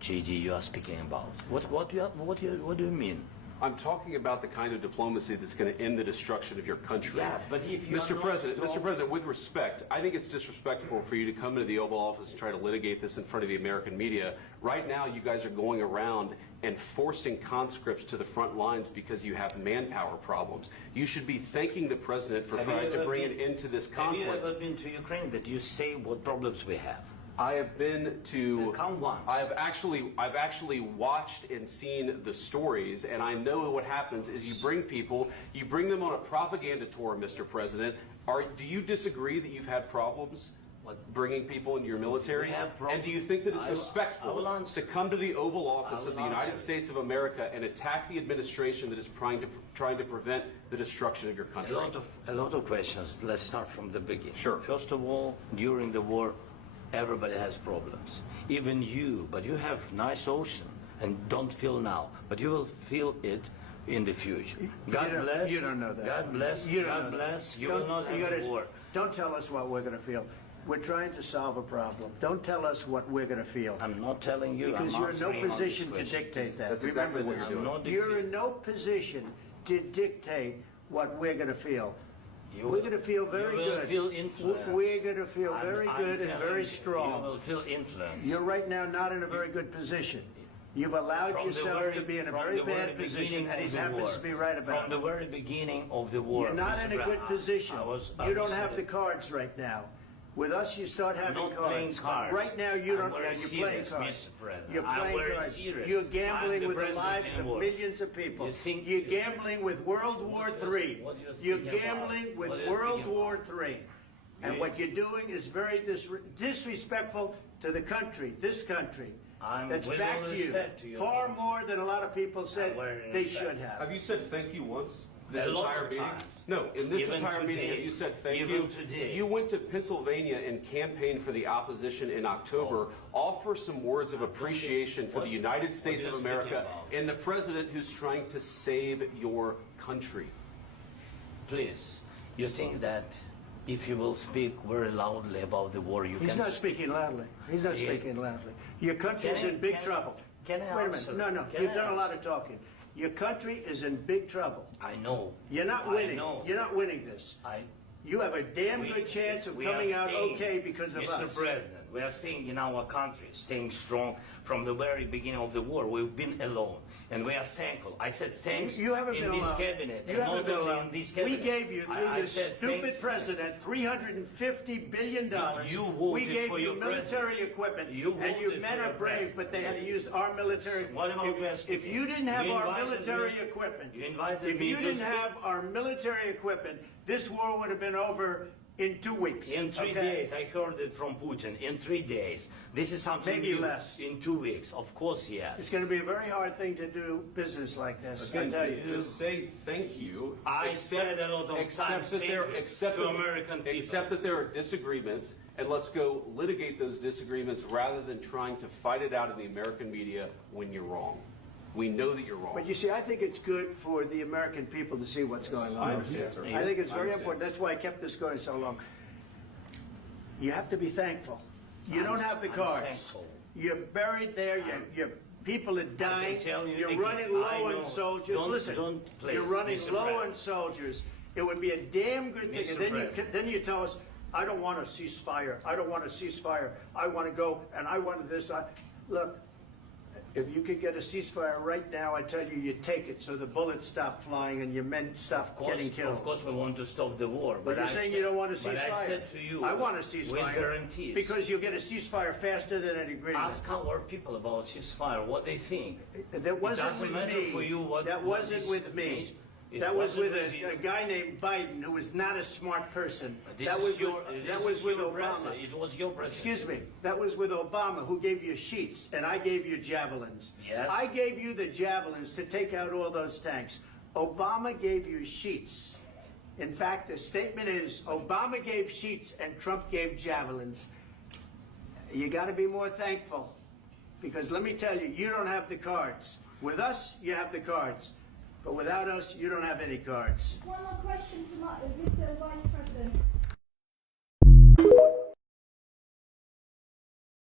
JD, you are speaking about? What do you mean? I'm talking about the kind of diplomacy that's going to end the destruction of your country. Yes, but if you Mr. President, with respect, I think it's disrespectful for you to come into the Oval Office and try to litigate this in front of the American media. Right now, you guys are going around and forcing conscripts to the front lines because you have manpower problems. You should be thanking the President for trying to bring an end to this conflict. Have you ever been to Ukraine that you say what problems we have? I have been to. Come once. I've actually watched and seen the stories, and I know what happens is you bring them on a propaganda tour, Mr. President. Do you disagree that you've had problems bringing people into your military? And do you think that it's respectful to come to the Oval Office of the United States of America and attack the administration that is trying to prevent the destruction of your country? A lot of questions. Let's start from the beginning. Sure. First of all, during the war, everybody has problems. Even you, but you have nice ocean and don't feel now, but you will feel it in the future. God bless. You don't know that. God bless. God bless. You will not have war. Don't tell us what we're going to feel. We're trying to solve a problem. Don't tell us what we're going to feel. I'm not telling you. Because you're in no position to dictate that. That's exactly what you're doing. You're in no position to dictate what we're going to feel. We're going to feel very good. Feel influence. We're going to feel very good and very strong. You will feel influence. You're right now not in a very good position. You've allowed yourself to be in a very bad position, and he happens to be right about it. From the very beginning of the war. You're not in a good position. You don't have the cards right now. With us, you start having cards. Right now, you don't. You're playing cards. You're playing cards. You're gambling with the lives of millions of people. You're gambling with World War III. You're gambling with World War III. And what you're doing is very disrespectful to the country, this country. That's back to you. Far more than a lot of people said they should have. Have you said thank you once? This entire meeting? No, in this entire meeting, have you said thank you? You went to Pennsylvania and campaigned for the opposition in October. Offer some words of appreciation for the United States of America and the president who's trying to save your country. Please, you think that if you will speak very loudly about the war, you can... He's not speaking loudly. He's not speaking loudly. Your country is in big trouble. Can I answer? Wait a minute. No. You've done a lot of talking. Your country is in big trouble. I know. You're not winning. You're not winning this. You have a damn good chance of coming out okay because of us. Mr. President, we are staying in our country, staying strong from the very beginning of the war. We've been alone, and we are thankful. I said thanks you haven't in been this alone. cabinet. You haven't been alone. In this cabinet. We gave you, through this stupid president, $350 billion. We gave you military equipment, and you men are brave, but they had to use our military. If you didn't have our military equipment, this war would have been over in 2 weeks. In 3 days, I heard it from Putin. In 3 days, this is something maybe less. In 2 weeks, of course, yes. It's going to be a very hard thing to do business like this. Again, just say thank you. I said a lot of times to American people. Accept that there are disagreements, and let's go litigate those disagreements rather than trying to fight it out in the American media when you're wrong. We know that you're wrong. But you see, I think it's good for the American people to see what's going on. I understand, sir. I think it's very important. That's why I kept this going so long. You have to be thankful. You don't have the cards. Thankful. You're buried there. Your people are dying. You're running low on soldiers. Listen, you're running low on soldiers. It would be a damn good thing. And then you tell us, I don't want a ceasefire. I don't want a ceasefire. I want to go, and I want this. Look. If you could get a ceasefire right now, I tell you, you take it so the bullets stop flying and your men stop getting killed. Of course, we want to stop the war. But you're saying you don't want a ceasefire. But I said to you, I want a ceasefire. With guarantees. Because you'll get a ceasefire faster than an agreement. Ask our people about ceasefire, what they think. That wasn't with me. That wasn't with me. That was with a guy named Biden, who was not a smart person. That was with Obama. It was your president. Excuse me. That was with Obama, who gave you sheets, and I gave you javelins. Yes. I gave you the javelins to take out all those tanks. Obama gave you sheets. In fact, the statement is, Obama gave sheets and Trump gave javelins. You got to be more thankful, because let me tell you, you don't have the cards. With us, you have the cards. But without us, you don't have any cards. One more question to Mr. Vice President.